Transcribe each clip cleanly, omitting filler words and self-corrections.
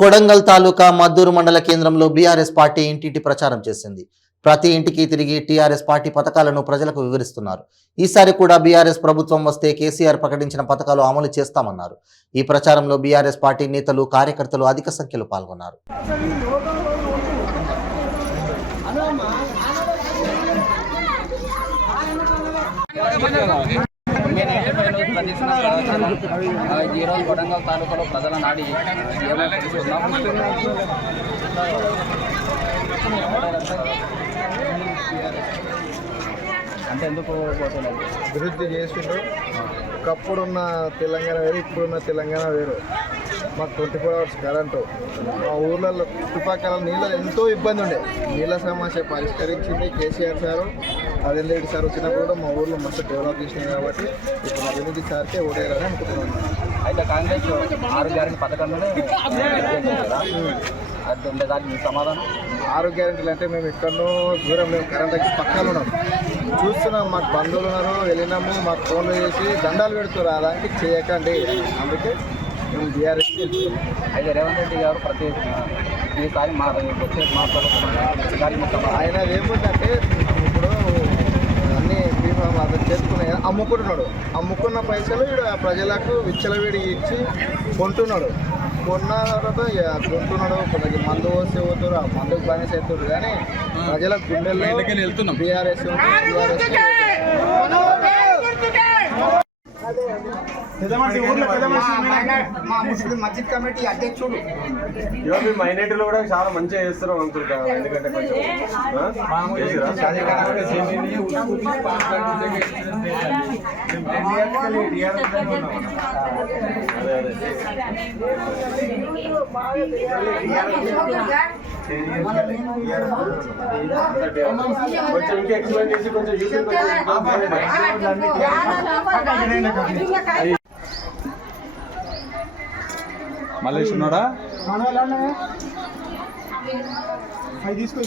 కొడంగల్ తాలూకా మద్దూరు మండల కేంద్రంలో BRS party ఇంటింటి ప్రచారం చేసింది. ప్రతి ఇంటికి తిరిగి టీఆర్ఎస్ పార్టీ పథకాలను ప్రజలకు వివరిస్తున్నారు. ఈసారి కూడా బీఆర్ఎస్ ప్రభుత్వం వస్తే కేసీఆర్ ప్రకటించిన పథకాలు అమలు చేస్తామన్నారు. ఈ ప్రచారంలో బీఆర్ఎస్ పార్టీ నేతలు, కార్యకర్తలు అధిక సంఖ్యలో పాల్గొన్నారు. ఈరోజు కొడంగల్ తాలూకాలో ప్రజల నాడి అంటే ఎందుకు అభివృద్ధి చేసిండు. ఒకప్పుడున్న తెలంగాణ వేరు, ఇప్పుడున్న తెలంగాణ వేరు. మాకు 24 hours కరెంటు, మా ఊర్లలో చుట్టుపక్కల నీళ్ళ ఎంతో ఇబ్బంది ఉండే. నీళ్ళ సమస్య పరిష్కరించింది కేసీఆర్ సారు. నరేంద్ర రెడ్డి సార్ వచ్చినప్పుడు కూడా మా ఊర్లో మస్తు డెవలప్ చేసినాయి. కాబట్టి ఇప్పుడు అభివృద్ధి సార్కే ఓడేయాలని అనుకుంటున్నాను. అయితే కాంగ్రెస్ 6 గ్యారెంటీ పథకంలోనే అది ఉండే దానికి మీ సమాధానం? 6 గ్యారెంటీలు అంటే మేము ఎక్కడో దూరం, మేము కరెంట్ వచ్చి పక్కన ఉన్నాం, చూస్తున్నాం. మాకు బంధువులు ఉన్నారు, వెళ్ళినాము, మాకు ఫోన్లు చేసి దండాలు పెడుతున్నారు. దానికి చేయకండి, అందుకే మేము బీఆర్ఎస్. అయితే రేవంత్ రెడ్డి గారు ప్రతి ఈసారి ఆయన ఏముందంటే ఇప్పుడు అన్ని బీఫామ్ అతను చేసుకున్నాయి, అమ్ముకుంటున్నాడు. అమ్ముకున్న పైసలు ప్రజలకు విచ్చలవిడి ఇచ్చి కొంటున్నాడు. కొన్న తర్వాత కొంటున్నాడు. కొందరికి మందు వస్తే పోతారు, ఆ మందుకు బానిస అవుతారు. కానీ ప్రజల గుండెల్లో బీఆర్ఎస్ మస్జిద్ కమిటీ అధ్యక్షుడు. ఇవన్నీ మైనార్టీలు కూడా చాలా మంచిగా చేస్తారు అనుకుంటా. ఎందుకంటే కొంచెం కొంచెం ఇంకా ఎక్స్ప్లెయిన్ చేసి కొంచెం యూట్యూబ్ మల్లేష్ ఉన్నాడా? అవి తీసుకో.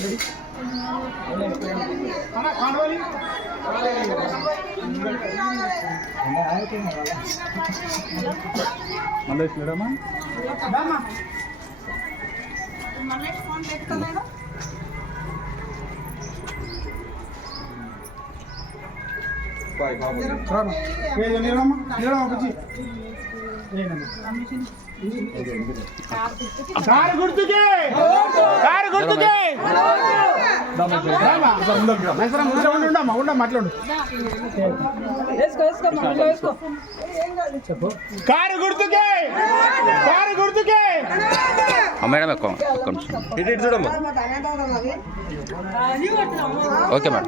మల్లేష్ లేడమ్మా? కారు గుర్తుకే మాట్లాడు. కారు గుర్తుకే మేడం ఎక్కువ చూడమ్మా. Okay madam.